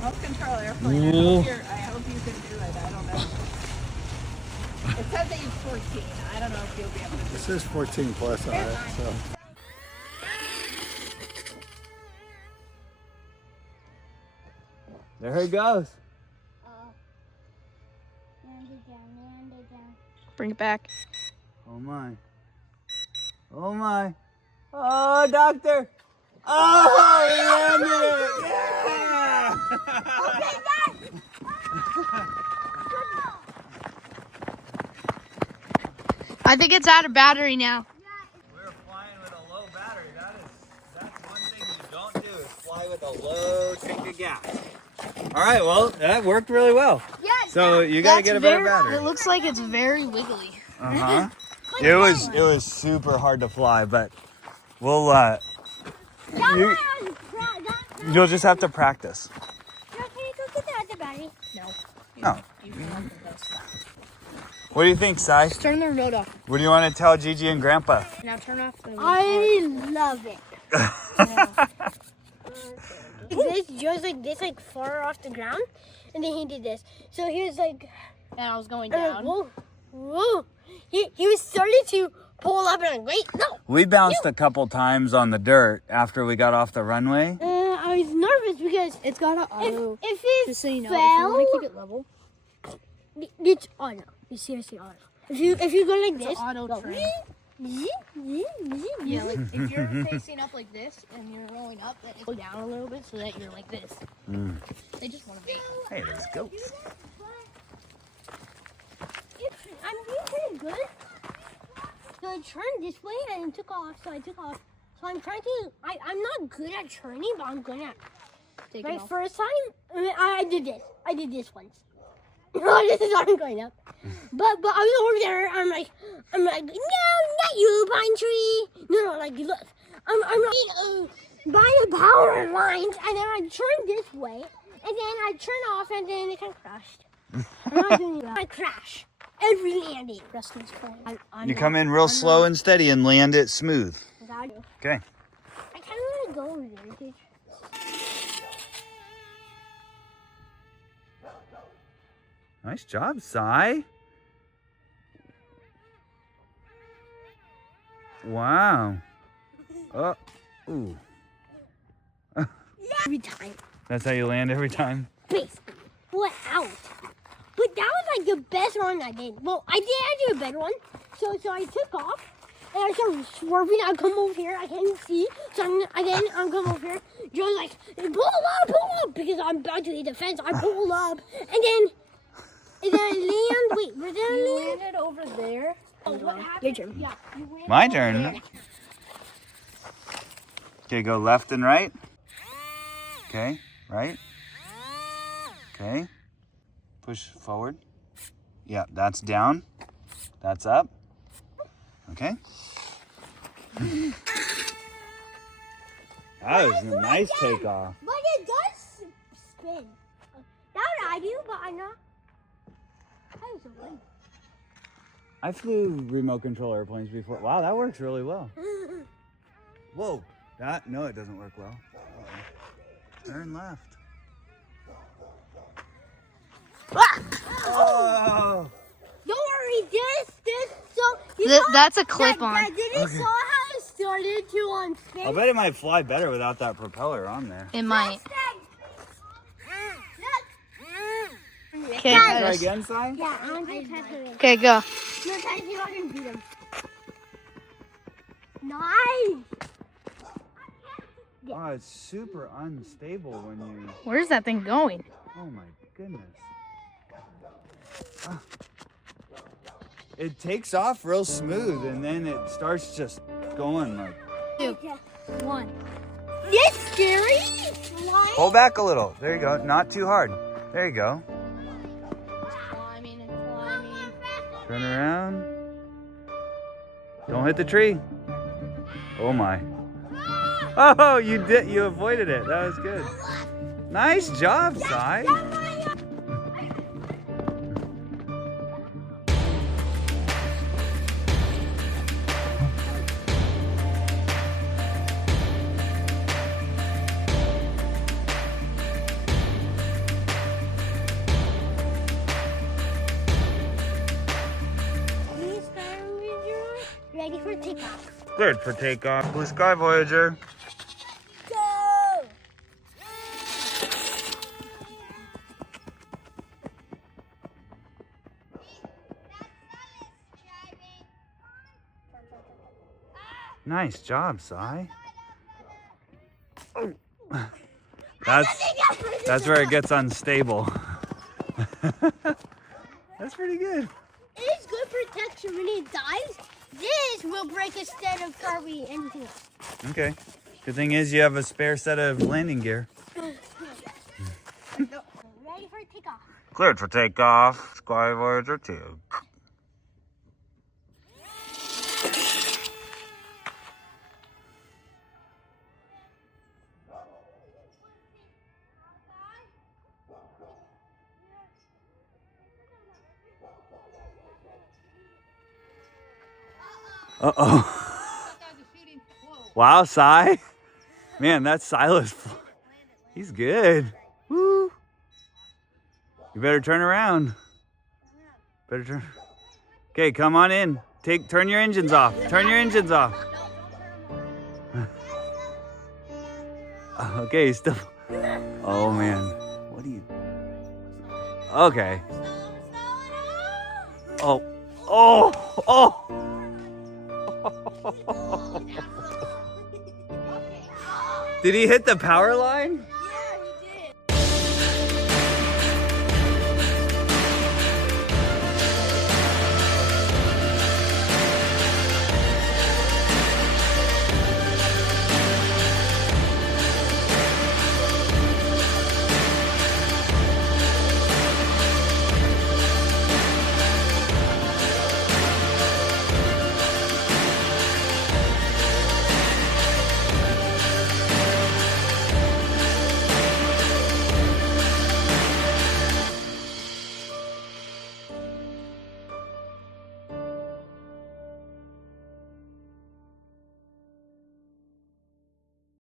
remote control airplane. I hope you can do it. I don't know. It says age 14. I don't know if you'll be able to do it. This is 14 plus on it, so. There he goes. Land again. Bring it back. Oh my. Oh my. Oh, doctor. Oh, he landed it. Yeah. Okay, Dad. I think it's out of battery now. We're flying with a low battery. That's one thing you don't do is fly with a low tank of gas. All right, well, that worked really well. Yeah. So you got to get a better battery. It looks like it's very wiggly. Uh-huh. It was super hard to fly, but we'll you'll just have to practice. Can you go get the other battery? No. Oh. What do you think, Sai? Just turn the remote off. What do you want to tell Gigi and Grandpa? Now turn off the I love it. This Joe's like this, like far off the ground, and then he did this. So he was like, And I was going down. whoa. He was starting to pull up, and I'm like, wait, no. We bounced a couple times on the dirt after we got off the runway. I was nervous because It's got an auto. if it Just so you know, fell, if you want to keep it level, it's auto. It's seriously auto. If you go like it's this, an auto go, train. Yeah, like if you're facing up like this and you're rolling up, then it go down a little bit so that you're like this. They just want to be. Hey, there's goats. I'm doing pretty good. So I turned this way and it took off. So I took off. So I'm trying to. I'm not good at turning, but I'm good at. Taking My off. first time, I did this. I did this once. This is how I'm going up. But I was over there. I'm like, no, not you, pine tree. No, like look. I'm like by the power lines, and then I turned this way, and then I turned off, and then it kind of crashed. I'm not doing that. I crash every landing. You come in real slow and steady and land it smooth. Okay. I kind of want to go over there, dude. Nice job, Sai. Wow. Oh, ooh. Every time, That's how you land every time? basically. What out? But that was like the best one I did. Well, I did a better one. So I took off and I started swerving. I come over here. I can't see. So I'm come over here. Joe's like, pull up, because I'm about to hit the fence. I pull up and then I land. Wait, where did I land? Landed over there. Oh, what happened? Your turn. Yeah. My turn. Okay, go left and right. Okay, right. Okay. Push forward. Yeah, that's down. That's up. Okay. That was a nice takeoff. But it does spin. That would I do, but I'm not. That was a win. I flew remote control airplanes before. Wow, that works really well. Whoa. No, it doesn't work well. Uh-oh. Turn left. Oh. Don't worry, so That's a clip on. Did you saw how it started to spin? I bet it might fly better without that propeller on there. It might. Look. Okay, Try again, Si? Yeah, I'm gonna test it. Okay, go. No, try to see if I can beat him. Nice. Oh, it's super unstable when you... Where's that thing going? Oh my goodness. Ah. It takes off real smooth and then it starts just going like... 2, 1. It's scary. Pull back a little. There you go. Not too hard. There you go. Climbing and climbing. Turn around. Don't hit the tree. Oh my. Oh, you did. You avoided it. That was good. Nice job, Si. Cleared for takeoff. Blue sky, Voyager. Go! Nice job, Sai. Oh. That's where it gets unstable. That's pretty good. It is good protection when it dives. This will break instead of probably anything else. Okay. Good thing is you have a spare set of landing gear. Ready for takeoff. Cleared for takeoff. Sky Voyager 2. Uh-oh. Wow, Sai. Man, that's Silas. He's good. Woo. You better turn around. Better turn. Okay, come on in. Turn your engines off. Turn your engines off. Okay, he's still. Oh man. What do you? Okay. Oh. Oh. Oh. Did he hit the power line?